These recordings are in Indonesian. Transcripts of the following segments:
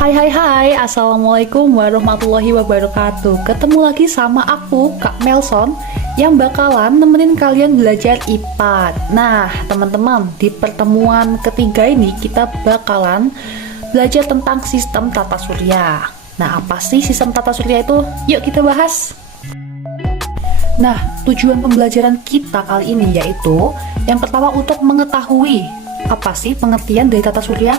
Hai hai hai, Assalamualaikum warahmatullahi wabarakatuh. Ketemu lagi sama aku, Kak Melson, yang bakalan nemenin kalian belajar IPAD. Nah, teman-teman, di pertemuan ketiga ini kita bakalan belajar tentang sistem tata surya. Nah, apa sih sistem tata surya itu? Yuk kita bahas. Nah, tujuan pembelajaran kita kali ini yaitu yang pertama untuk mengetahui apa sih pengertian dari tata surya,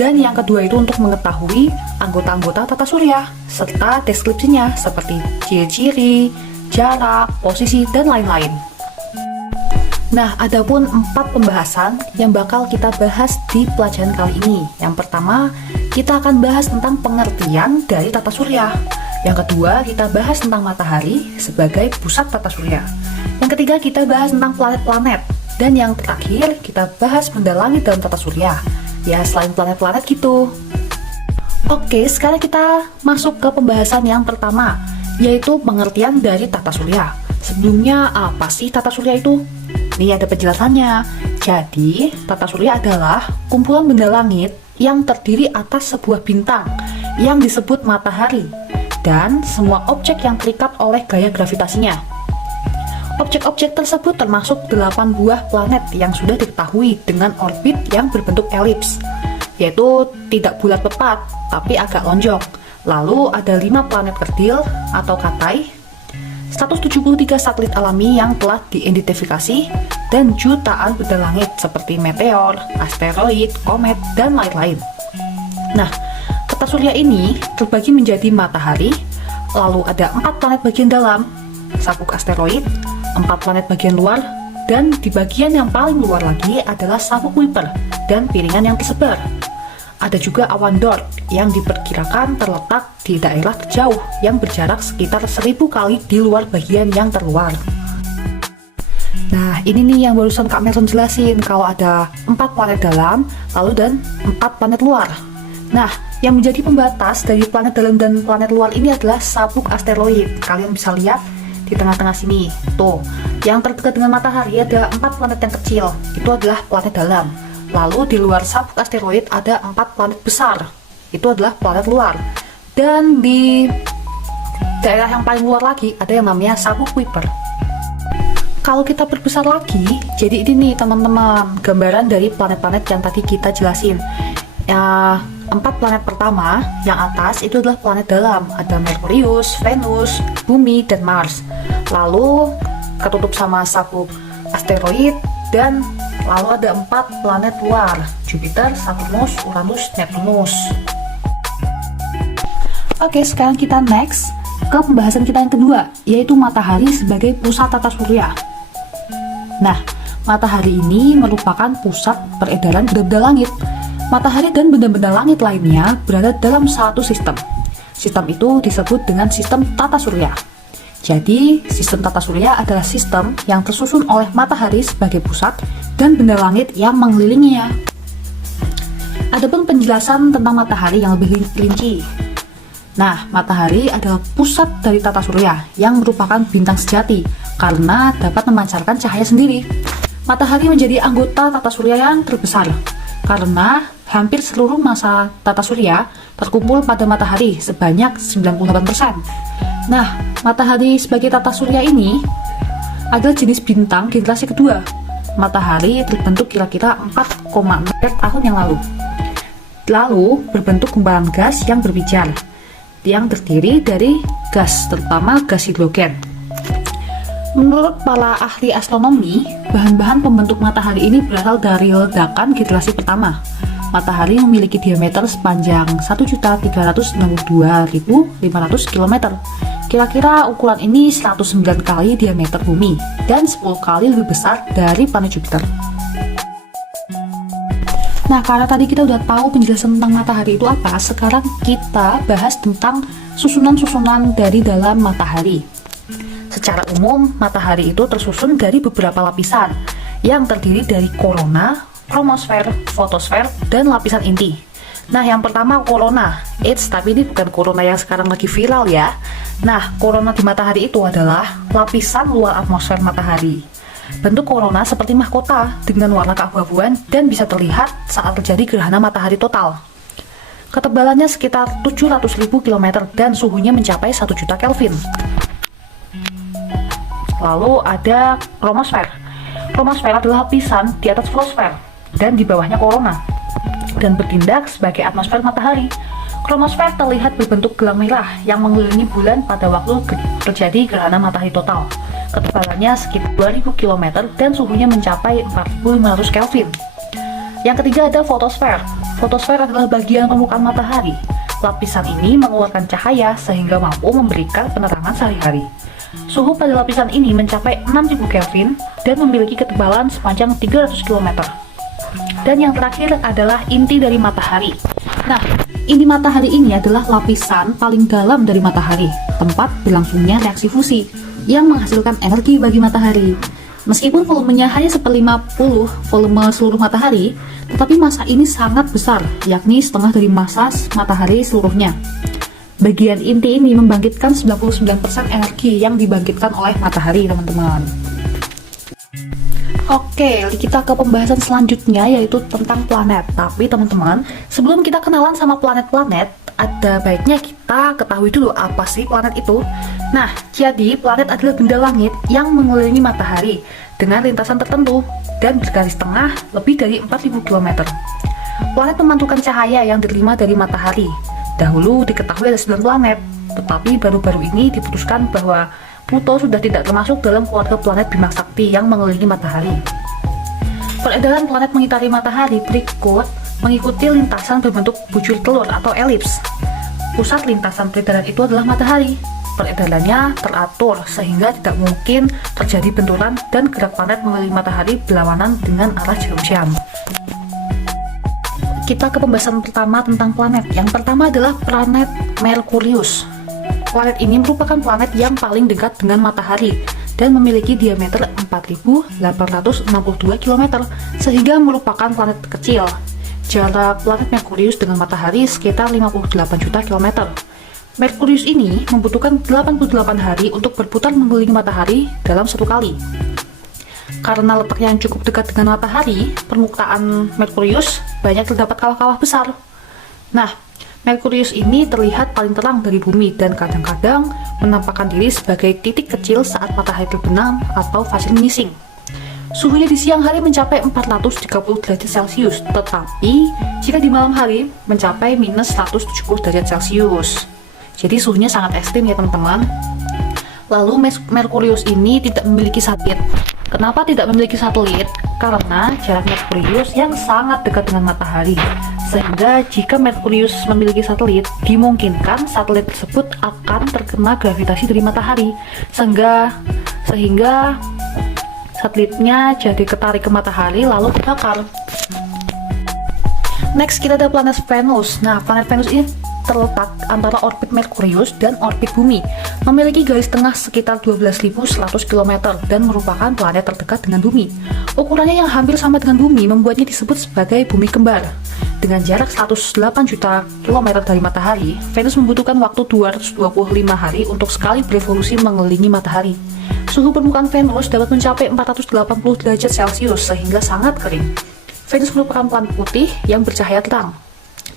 dan yang kedua itu untuk mengetahui anggota-anggota tata surya serta deskripsinya seperti ciri-ciri, jarak, posisi, dan lain-lain. Nah, adapun 4 pembahasan yang bakal kita bahas di pelajaran kali ini. Yang pertama, kita akan bahas tentang pengertian dari tata surya. Yang kedua, kita bahas tentang matahari sebagai pusat tata surya. Yang ketiga, kita bahas tentang planet-planet. Dan yang terakhir, kita bahas benda langit dalam tata surya. Ya, selain planet-planet gitu. Oke, sekarang kita masuk ke pembahasan yang pertama, yaitu pengertian dari tata surya. Sebelumnya, apa sih tata surya itu? Nih ada penjelasannya. Jadi, tata surya adalah kumpulan benda langit yang terdiri atas sebuah bintang yang disebut matahari dan semua objek yang terikat oleh gaya gravitasinya. Objek-objek tersebut termasuk 8 buah planet yang sudah diketahui dengan orbit yang berbentuk elips, yaitu tidak bulat tepat, tapi agak lonjong. Lalu ada 5 planet kerdil atau katai, 173 satelit alami yang telah diidentifikasi, dan jutaan benda langit seperti meteor, asteroid, komet, dan lain-lain. Nah, tata surya ini terbagi menjadi matahari, lalu ada 4 planet bagian dalam, sabuk asteroid, 4 planet bagian luar, dan di bagian yang paling luar lagi adalah sabuk Kuiper dan piringan yang tersebar. Ada juga awan Dort yang diperkirakan terletak di daerah terjauh yang berjarak sekitar 1000 kali di luar bagian yang terluar. Nah, ini nih yang barusan Kak Melson jelasin, kalau ada 4 planet dalam, lalu dan 4 planet luar. Nah, yang menjadi pembatas dari planet dalam dan planet luar ini adalah sabuk asteroid. Kalian bisa lihat di tengah-tengah sini. Tuh, yang terdekat dengan matahari ada 4 planet yang kecil. Itu adalah planet dalam. Lalu di luar sabuk asteroid ada 4 planet besar. Itu adalah planet luar. Dan di daerah yang paling luar lagi ada yang namanya sabuk Kuiper. Kalau kita perbesar lagi, jadi ini nih teman-teman, gambaran dari planet-planet yang tadi kita jelasin. 4 planet pertama yang atas itu adalah planet dalam, ada Merkurius, Venus, Bumi, dan Mars. Lalu ketutup sama sabuk asteroid, dan lalu ada 4 planet luar, Jupiter, Saturnus, Uranus, Neptunus. Oke, sekarang kita next ke pembahasan kita yang kedua, yaitu matahari sebagai pusat tata surya. Nah, matahari ini merupakan pusat peredaran benda langit. Matahari dan benda-benda langit lainnya berada dalam satu sistem. Sistem itu disebut dengan sistem tata surya. Jadi, sistem tata surya adalah sistem yang tersusun oleh matahari sebagai pusat dan benda langit yang mengelilinginya. Adapun penjelasan tentang matahari yang lebih rinci. Nah, matahari adalah pusat dari tata surya yang merupakan bintang sejati karena dapat memancarkan cahaya sendiri. Matahari menjadi anggota tata surya yang terbesar karena hampir seluruh massa tata surya terkumpul pada matahari sebanyak 98%. Nah, matahari sebagai tata surya ini adalah jenis bintang generasi kedua. Matahari terbentuk kira-kira 4,4 tahun yang lalu. Lalu berbentuk gumpalan gas yang berbijar, yang terdiri dari gas, terutama gas hidrogen. Menurut para ahli astronomi, bahan-bahan pembentuk matahari ini berasal dari ledakan generasi pertama. Matahari memiliki diameter sepanjang 1.392.500 km. Kira-kira ukuran ini 109 kali diameter bumi dan 10 kali lebih besar dari planet Jupiter. Nah, karena tadi kita udah tahu penjelasan tentang matahari itu apa, sekarang kita bahas tentang susunan-susunan dari dalam matahari. Secara umum, matahari itu tersusun dari beberapa lapisan yang terdiri dari korona, kromosfer, fotosfer, dan lapisan inti. Nah, yang pertama korona. Tapi ini bukan korona yang sekarang lagi viral ya. Nah, korona di matahari itu adalah lapisan luar atmosfer matahari. Bentuk korona seperti mahkota dengan warna keabu-abuan dan bisa terlihat saat terjadi gerhana matahari total. Ketebalannya sekitar 700.000 km dan suhunya mencapai 1 juta Kelvin. Lalu ada kromosfer. Kromosfer adalah lapisan di atas fluosfer dan di bawahnya korona dan bertindak sebagai atmosfer matahari. Kromosfer terlihat berbentuk gelang merah yang mengelilingi bulan pada waktu terjadi gerhana matahari total. Ketebalannya sekitar 2000 km dan suhunya mencapai 4500 Kelvin. Yang ketiga ada fotosfer. Fotosfer adalah bagian permukaan matahari. Lapisan ini mengeluarkan cahaya sehingga mampu memberikan penerangan sehari-hari. Suhu pada lapisan ini mencapai 6000 Kelvin dan memiliki ketebalan sepanjang 300 km. Dan yang terakhir adalah inti dari matahari. Nah, inti matahari ini adalah lapisan paling dalam dari matahari, tempat berlangsungnya reaksi fusi yang menghasilkan energi bagi matahari. Meskipun volumenya hanya 1/50 volume seluruh matahari, tetapi massa ini sangat besar, yakni setengah dari massa matahari seluruhnya. Bagian inti ini membangkitkan 99% energi yang dibangkitkan oleh matahari, teman-teman. Oke, kita ke pembahasan selanjutnya yaitu tentang planet. Tapi teman-teman, sebelum kita kenalan sama planet-planet, ada baiknya kita ketahui dulu apa sih planet itu. Nah, jadi planet adalah benda langit yang mengelilingi matahari dengan lintasan tertentu dan bergaris tengah lebih dari 4000 km. Planet memantulkan cahaya yang diterima dari matahari. Dahulu diketahui ada 9 planet, tetapi baru-baru ini diputuskan bahwa Pluto sudah tidak termasuk dalam keluarga planet Bima Sakti yang mengelilingi matahari. Peredaran planet mengitari matahari berikut mengikuti lintasan berbentuk bujur telur atau elips. Pusat lintasan peredaran itu adalah matahari. Peredarannya teratur sehingga tidak mungkin terjadi benturan dan gerak planet mengelilingi matahari berlawanan dengan arah jarum jam. Kita ke pembahasan pertama tentang planet. Yang pertama adalah planet Merkurius. Planet ini merupakan planet yang paling dekat dengan matahari dan memiliki diameter 4862 km sehingga merupakan planet kecil. Jarak planet Merkurius dengan matahari sekitar 58 juta km. Merkurius ini membutuhkan 88 hari untuk berputar mengelilingi matahari dalam satu kali. Karena letaknya yang cukup dekat dengan matahari, permukaan Merkurius banyak terdapat kawah-kawah besar. Nah, Merkurius ini terlihat paling terang dari bumi dan kadang-kadang menampakkan diri sebagai titik kecil saat matahari terbenam atau fase mengisi. Suhunya di siang hari mencapai 430 derajat Celcius, tetapi jika di malam hari mencapai minus 170 derajat Celcius. Jadi suhunya sangat ekstrim ya teman-teman. Lalu Merkurius ini tidak memiliki satelit. Kenapa tidak memiliki satelit? Karena jarak Merkurius yang sangat dekat dengan matahari. Sehingga jika Merkurius memiliki satelit, dimungkinkan satelit tersebut akan terkena gravitasi dari matahari. Sehingga satelitnya jadi ketarik ke matahari lalu terbakar. Next kita ada planet Venus. Nah, planet Venus ini terletak antara orbit Merkurius dan orbit bumi, memiliki garis tengah sekitar 12.100 km dan merupakan planet terdekat dengan bumi. Ukurannya yang hampir sama dengan bumi membuatnya disebut sebagai bumi kembar. Dengan jarak 108 juta km dari matahari, Venus membutuhkan waktu 225 hari untuk sekali berevolusi mengelilingi matahari. Suhu permukaan Venus dapat mencapai 480 derajat Celcius sehingga sangat kering. Venus merupakan planet putih yang bercahaya terang,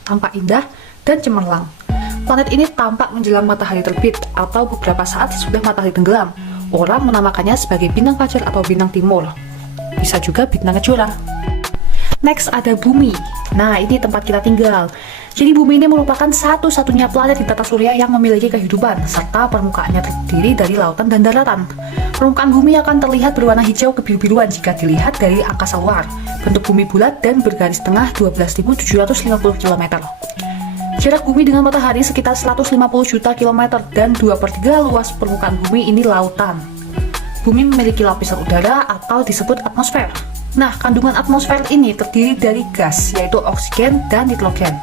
tampak indah dan cemerlang. Planet ini tampak menjelang matahari terbit atau beberapa saat sesudah matahari tenggelam. Orang menamakannya sebagai bintang fajar atau bintang timur. Bisa juga bintang kejora. Next ada bumi. Nah, ini tempat kita tinggal. Jadi bumi ini merupakan satu-satunya planet di tata surya yang memiliki kehidupan, serta permukaannya terdiri dari lautan dan daratan. Permukaan bumi akan terlihat berwarna hijau kebiru-biruan jika dilihat dari angkasa luar. Bentuk bumi bulat dan bergaris tengah 12.750 km. Jarak bumi dengan matahari sekitar 150 juta kilometer dan 2/3 luas permukaan bumi ini lautan. Bumi memiliki lapisan udara atau disebut atmosfer. Nah, kandungan atmosfer ini terdiri dari gas, yaitu oksigen dan nitrogen.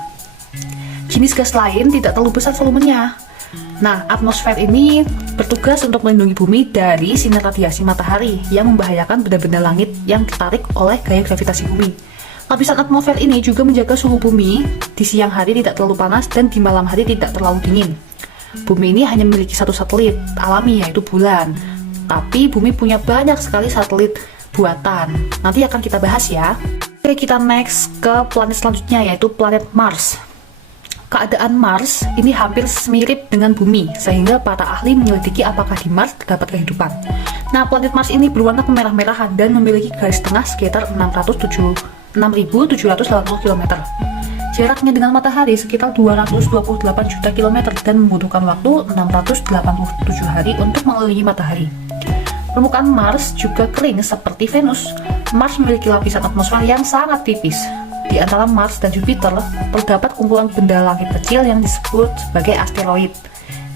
Jenis gas lain tidak terlalu besar volumenya. Nah, atmosfer ini bertugas untuk melindungi bumi dari sinar radiasi matahari yang membahayakan benda-benda langit yang ditarik oleh gaya gravitasi bumi. Lapisan atmosfer ini juga menjaga suhu bumi di siang hari tidak terlalu panas dan di malam hari tidak terlalu dingin. Bumi ini hanya memiliki satu satelit alami yaitu bulan. Tapi bumi punya banyak sekali satelit buatan. Nanti akan kita bahas ya. Oke, kita next ke planet selanjutnya yaitu planet Mars. keadaan Mars ini hampir mirip dengan bumi, sehingga para ahli menyelidiki apakah di Mars terdapat kehidupan. Nah, planet Mars ini berwarna kemerah-merahan dan memiliki garis tengah sekitar 6.780 km. Jaraknya dengan matahari sekitar 228 juta kilometer dan membutuhkan waktu 687 hari untuk mengelilingi matahari. Permukaan Mars juga kering seperti Venus. Mars memiliki lapisan atmosfer yang sangat tipis. Di antara Mars dan Jupiter, terdapat kumpulan benda langit kecil yang disebut sebagai asteroid.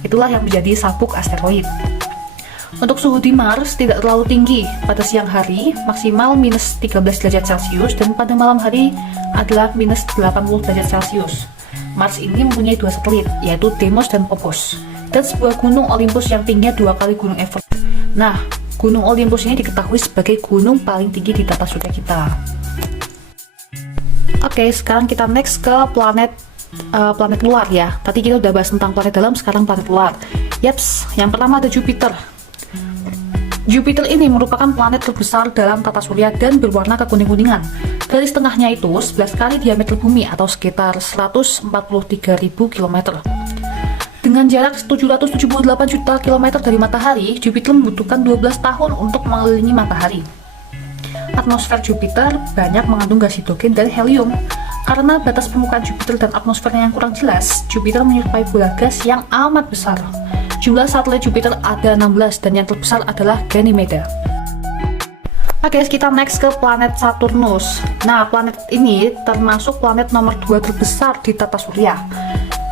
Itulah yang menjadi sabuk asteroid. Untuk suhu di Mars tidak terlalu tinggi. Pada siang hari, maksimal minus 13 derajat Celcius dan pada malam hari adalah minus 80 derajat Celcius. Mars ini mempunyai dua satelit, yaitu Deimos dan Phobos, dan sebuah gunung Olympus yang tingginya 2 kali gunung Everest. Nah, gunung Olympus ini diketahui sebagai gunung paling tinggi di tata surya kita. Oke, sekarang kita next ke planet luar ya. Tadi kita udah bahas tentang planet dalam, sekarang planet luar. Yaps, yang pertama ada Jupiter. Jupiter ini merupakan planet terbesar dalam tata surya dan berwarna kekuning-kuningan. Garis tengahnya itu 11 kali diameter bumi atau sekitar 143.000 km. Dengan jarak 778 juta kilometer dari matahari, Jupiter membutuhkan 12 tahun untuk mengelilingi matahari. Atmosfer Jupiter banyak mengandung gas hidrogen dan helium. Karena batas permukaan Jupiter dan atmosfernya yang kurang jelas, Jupiter menyerupai bola gas yang amat besar. Jumlah satelit Jupiter ada 16 dan yang terbesar adalah Ganymede. Oke, kita next ke planet Saturnus. Nah, planet ini termasuk planet nomor 2 terbesar di tata surya.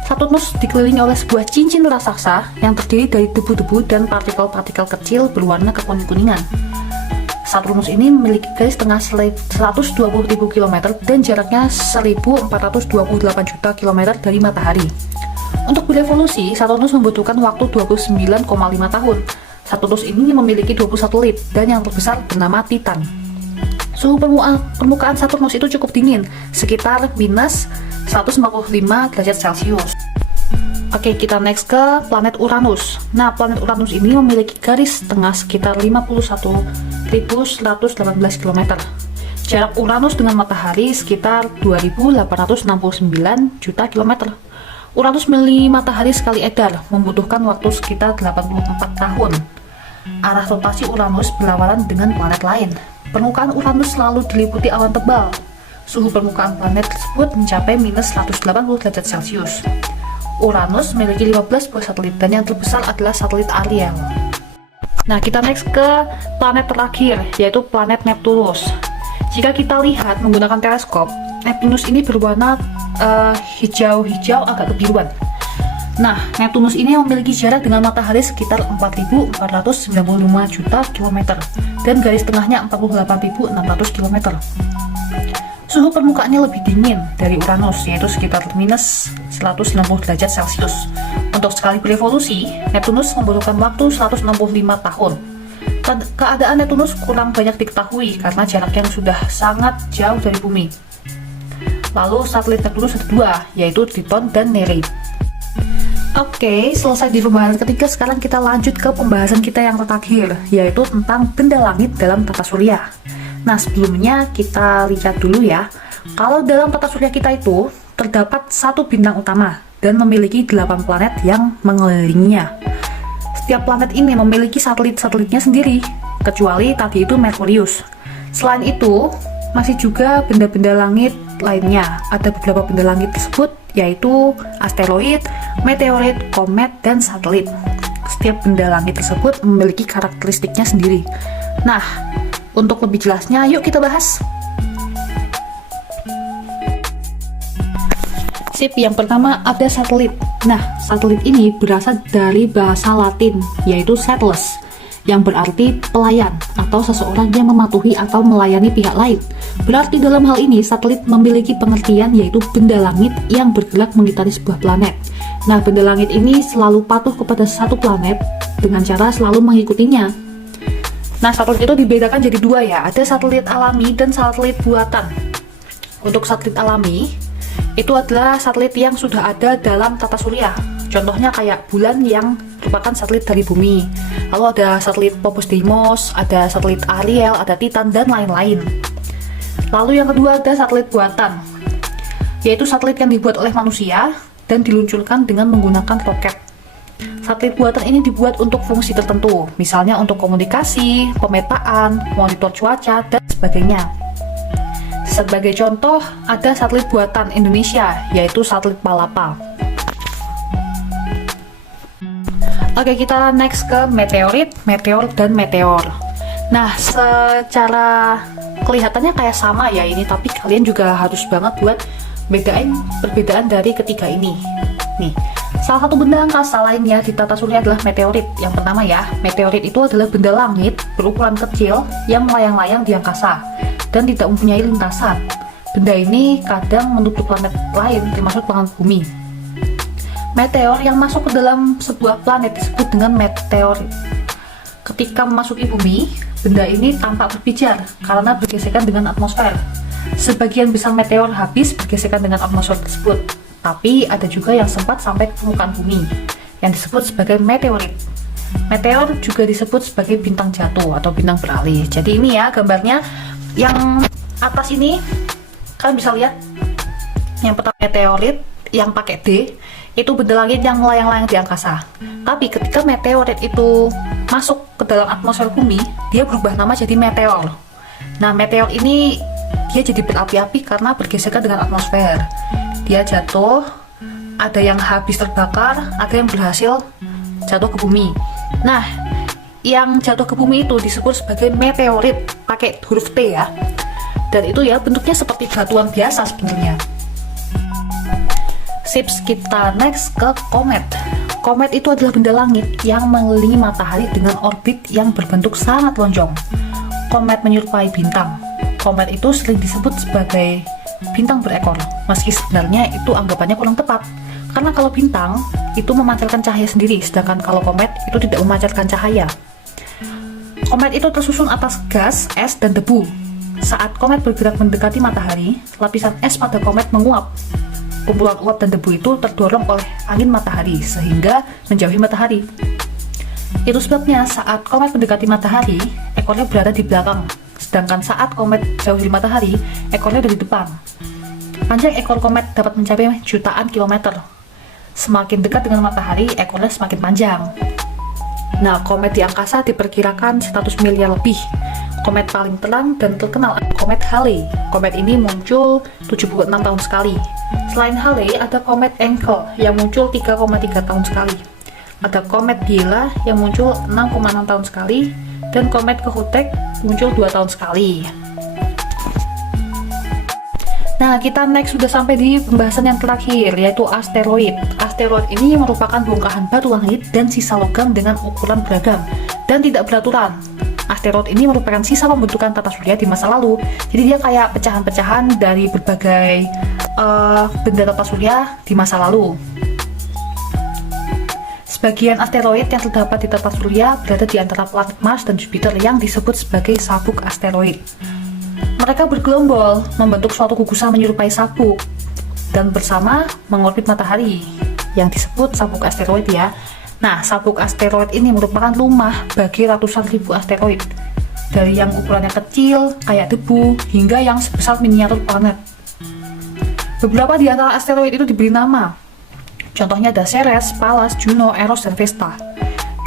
Saturnus dikelilingi oleh sebuah cincin raksasa yang terdiri dari debu-debu dan partikel-partikel kecil berwarna kekuning-kuningan. Saturnus ini memiliki garis tengah 120.000 km dan jaraknya 1.428 juta km dari matahari. Untuk berevolusi, Saturnus membutuhkan waktu 29,5 tahun. Saturnus ini memiliki 20 satelit dan yang terbesar bernama Titan. Suhu permukaan Saturnus itu cukup dingin, sekitar minus 145 derajat Celcius. Oke, kita next ke planet Uranus. Nah, planet Uranus ini memiliki garis tengah sekitar 51.118 km. Jarak Uranus dengan matahari sekitar 2.869 juta kilometer. Uranus memiliki matahari sekali edar, membutuhkan waktu sekitar 84 tahun. Arah rotasi Uranus berlawanan dengan planet lain. Permukaan Uranus selalu diliputi awan tebal. Suhu permukaan planet tersebut mencapai minus 180 derajat Celcius. Uranus memiliki 15 buah satelit dan yang terbesar adalah satelit Ariel. Nah, kita next ke planet terakhir, yaitu planet Neptunus. Jika kita lihat menggunakan teleskop, Neptunus ini berwarna hijau-hijau agak kebiruan. Nah, Neptunus ini memiliki jarak dengan matahari sekitar 4.495 juta kilometer dan garis tengahnya 48.600 km. Suhu permukaannya lebih dingin dari Uranus, yaitu sekitar minus 160 derajat Celcius. Untuk sekali berevolusi, Neptunus membutuhkan waktu 165 tahun. Keadaan Neptunus kurang banyak diketahui karena jarak yang sudah sangat jauh dari bumi. Lalu satelit Neptunus ada 2, yaitu Triton dan Nereid. Oke, selesai di pembahasan ketiga, sekarang kita lanjut ke pembahasan kita yang terakhir, yaitu tentang benda langit dalam tata surya. Nah, sebelumnya kita lihat dulu ya. Kalau dalam tata surya kita itu terdapat satu bintang utama dan memiliki 8 planet yang mengelilinginya. Setiap planet ini memiliki satelit-satelitnya sendiri, kecuali tadi itu Merkurius. Selain itu, masih juga benda-benda langit lainnya. Ada beberapa benda langit tersebut, yaitu asteroid, meteorit, komet, dan satelit. Setiap benda langit tersebut memiliki karakteristiknya sendiri. Nah, untuk lebih jelasnya, yuk kita bahas. Sip, yang pertama ada satelit. Nah, satelit ini berasal dari bahasa Latin, yaitu satelus, yang berarti pelayan atau seseorang yang mematuhi atau melayani pihak lain. Berarti dalam hal ini, satelit memiliki pengertian yaitu benda langit yang bergerak mengitari sebuah planet. Nah, benda langit ini selalu patuh kepada satu planet dengan cara selalu mengikutinya. Nah, satelit itu dibedakan jadi 2 ya, ada satelit alami dan satelit buatan. Untuk satelit alami, itu adalah satelit yang sudah ada dalam tata surya. Contohnya kayak bulan yang merupakan satelit dari bumi. Lalu ada satelit Phobos Deimos, ada satelit Ariel, ada Titan, dan lain-lain. Lalu yang kedua ada satelit buatan, yaitu satelit yang dibuat oleh manusia dan diluncurkan dengan menggunakan roket. Satelit buatan ini dibuat untuk fungsi tertentu, misalnya untuk komunikasi, pemetaan, monitor cuaca, dan sebagainya. Sebagai contoh, ada satelit buatan Indonesia, yaitu satelit Palapa. Oke, kita next ke meteorit, meteor, dan meteor. Nah, secara kelihatannya kayak sama ya ini, tapi kalian juga harus banget buat bedain perbedaan dari ketiga ini. Nih, salah satu benda angkasa lainnya di tata surya adalah meteorit. Yang pertama ya, meteorit itu adalah benda langit berukuran kecil yang melayang-layang di angkasa dan tidak mempunyai lintasan. Benda ini kadang menutup planet lain, termasuk planet bumi. Meteor yang masuk ke dalam sebuah planet disebut dengan meteorit. Ketika memasuki bumi, benda ini tampak berpijar karena bergesekan dengan atmosfer. Sebagian besar meteor habis bergesekan dengan atmosfer tersebut, tapi ada juga yang sempat sampai ke permukaan bumi, yang disebut sebagai meteorit. Meteor juga disebut sebagai bintang jatuh atau bintang beralih. Jadi ini ya gambarnya, yang atas ini kalian bisa lihat, yang pertama meteorit yang pakai D, itu benda langit yang melayang-layang di angkasa. Tapi ketika meteorit itu masuk ke dalam atmosfer bumi, dia berubah nama jadi meteor. Nah, meteor ini dia jadi berapi-api karena bergesekan dengan atmosfer. Dia jatuh, ada yang habis terbakar, ada yang berhasil jatuh ke bumi. Nah, yang jatuh ke bumi itu disebut sebagai meteorit, pakai huruf T ya. Dan itu ya bentuknya seperti batuan biasa sebenarnya. Sips, kita next ke komet. Komet itu adalah benda langit yang mengelilingi matahari dengan orbit yang berbentuk sangat lonjong. Komet menyerupai bintang. Komet itu sering disebut sebagai bintang berekor, meski sebenarnya itu anggapannya kurang tepat. Karena kalau bintang itu memancarkan cahaya sendiri, sedangkan kalau komet itu tidak memancarkan cahaya. Komet itu tersusun atas gas, es, dan debu. Saat komet bergerak mendekati matahari, lapisan es pada komet menguap. Kumpulan uap dan debu itu terdorong oleh angin matahari sehingga menjauhi matahari. Itu sebabnya saat komet mendekati matahari, ekornya berada di belakang, sedangkan saat komet jauh dari matahari, ekornya ada di depan. Panjang ekor komet dapat mencapai jutaan kilometer. Semakin dekat dengan matahari, ekornya semakin panjang. Nah, komet di angkasa diperkirakan 100 miliar lebih. Komet paling terang dan terkenal adalah komet Halley. Komet ini muncul 76 tahun sekali. Selain Halley, ada komet Encke yang muncul 3,3 tahun sekali. Ada komet Biela yang muncul 6,6 tahun sekali, dan komet Kohoutek muncul 2 tahun sekali. Nah, kita next sudah sampai di pembahasan yang terakhir, yaitu asteroid. Asteroid ini merupakan bongkahan batu langit dan sisa logam dengan ukuran beragam dan tidak beraturan. Asteroid ini merupakan sisa pembentukan tata surya di masa lalu. Jadi dia kayak pecahan-pecahan dari berbagai benda tata surya di masa lalu. Sebagian asteroid yang terdapat di tata surya berada di antara planet Mars dan Jupiter yang disebut sebagai sabuk asteroid. Mereka bergelombol, membentuk suatu gugusan menyerupai sabuk, dan bersama mengorbit matahari, yang disebut sabuk asteroid ya. Nah, sabuk asteroid ini merupakan rumah bagi ratusan ribu asteroid, dari yang ukurannya kecil, kayak debu, hingga yang sebesar miniatur planet. Beberapa di antara asteroid itu diberi nama. Contohnya ada Ceres, Pallas, Juno, Eros, dan Vesta.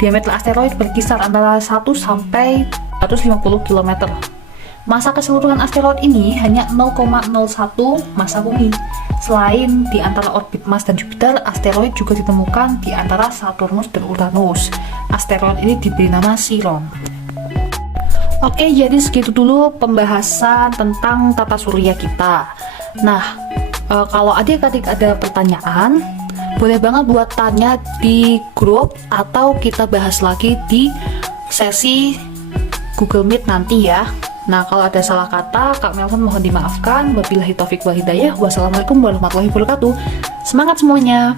Diameter asteroid berkisar antara 1 sampai 150 km. Masa keseluruhan asteroid ini hanya 0,01 massa bumi. Selain di antara orbit Mars dan Jupiter, asteroid juga ditemukan di antara Saturnus dan Uranus. Asteroid ini diberi nama Chiron. Oke, jadi segitu dulu pembahasan tentang tata surya kita. Nah, kalau adik-adik ada pertanyaan, boleh banget buat tanya di grup atau kita bahas lagi di sesi Google Meet nanti ya. Nah, kalau ada salah kata, Kak Melson mohon dimaafkan. Wabillahi taufik wal hidayah. Wassalamualaikum warahmatullahi wabarakatuh. Semangat semuanya!